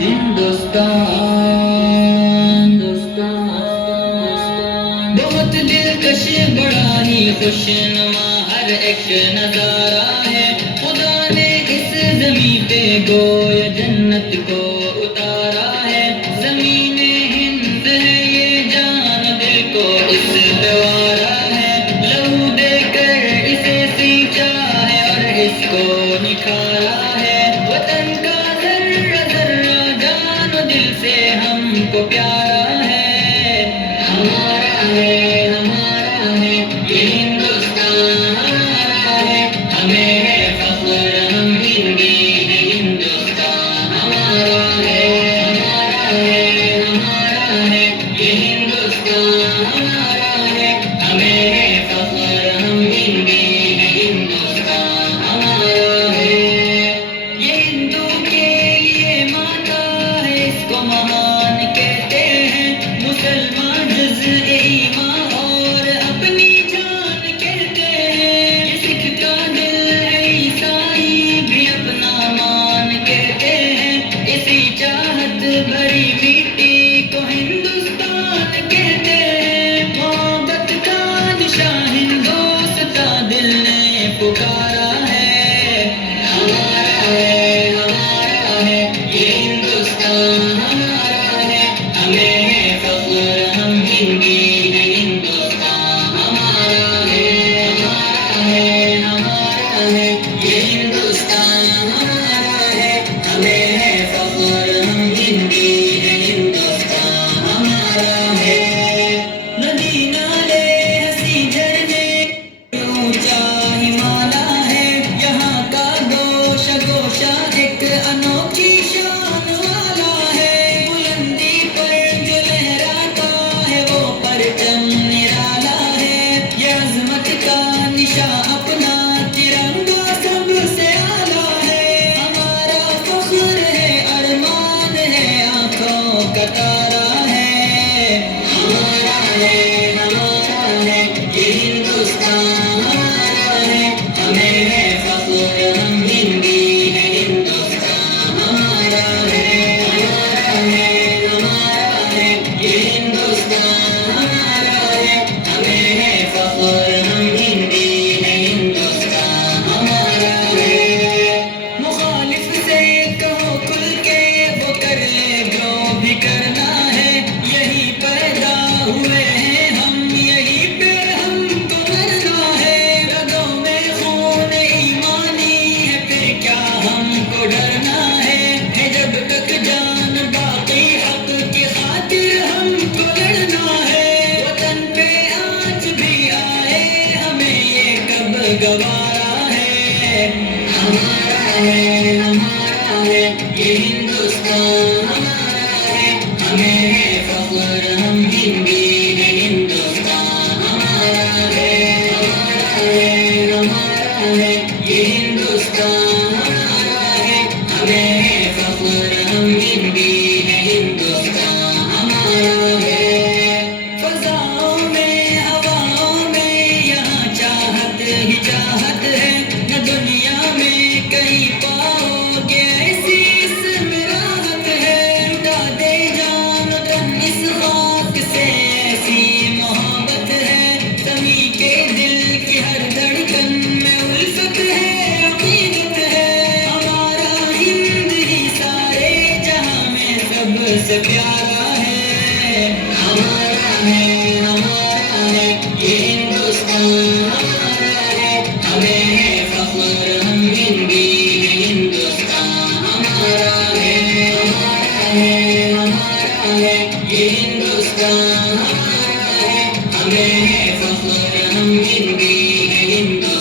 हिंदुस्तान बहुत दिलकश बड़ा ही खुशनुमा हर एक नजारा है। खुदा ने इस ज़मीं पे गोया जन्नत को उतारा है। ज़मीने हिंद है ये जान दिल को इस पे वारा है। लहू देकर इसे सींचा है और इसको निखारा है। वतन का जर्रा जर्रा जान दिल से हमको प्यारा है। हमारा है ये हिंदुस्तान हमारा है। हमें है फख्र हम हिंदी है। हिंदुस्तान हमारा है ये हिंदुस्तान हमारा है। हमें है फख्र हम हिंदी है। हिंदुस्तान हमारा है। ये हिंदू के लिए माता है इसको महान कहते हैं। मुसलमान जुज़-ए ईमान और अपनी जान कहते हैं। ये सिख का दिल है ईसाई भी अपना मान कहते हैं। इसी चाहत भरी मिट्टी को हिंदुस्तान कहते हैं। मोहब्बत का निशान हिंदुस्ता दिल ने पुकारा है। हमारा है ये हिंदुस्तान हमारा है। हमें है फख्र हम हिंदी है। हिंदुस्तान हमारा है ये हिंदुस्तान हमारा है। हमें है फख्र हम हिंदी है। हिंदुस्तान हमारा है। नदी नाले हंसी झरने ऊंचा हिमालय है। यहाँ का गोशा गोशा एक अनोखी शान वाला है। बुलंदी पर जो लहराता है वो परचम निराला है। ये अजमत का निशा अपना तिरंगा सबसे आला है। हमारा फख्र है अरमान है आंखों का तारा है। हमारा है ये हिंदुस्तान हमारा है। हमें है फख्र हम हिंदी है। हिंदुस्तान हमारा है ये हिंदुस्तान हमारा है। हमें है फख्र हम हिंदी है। हिंदुस्तान हमारा है। मुखालिफ से कहो खुल के वो कर ले जो भी करना है। यही पैदा हुए हैं हम यही पे हमको मरना है। रगों में खून ईमानी है फिर क्या हमको डरना है। जब तक जान बाकी हक की खातिर हमको लड़ना है। वतन पे आज भी आए हमें ये कब गवारा है। हमारा है ये हिंदुस्तान हमारा है। हमें है फख्र हम हिंदी है। हिंदुस्तान हमारा है ये हिंदुस्तान हमारा है। हमें है फख्र हम हिंदी है। हिंदुस्तान हमारा है। फज़ाओं में हवाओं में यहाँ चाहत ही चाहत है। न दुनिया में कहीं पाओगे ऐसी इसमें राहत है। लुटा दे जान तन इस खाक से ऐसी मोहब्बत है। ज़मीं के दिल की हर धड़कन में उल्फत है अकीदत है। हमारा हिंद ही सारे जहां में सबसे प्यारा है। हमारा है ये हिंदुस्तान हमारा है। हमें है फख्र हम हिंदी है। हिंदुस्तान हमारा है ये हिंदुस्तान हमारा है। हमें है फख्र हम हिंदी है। हिंदुस्तान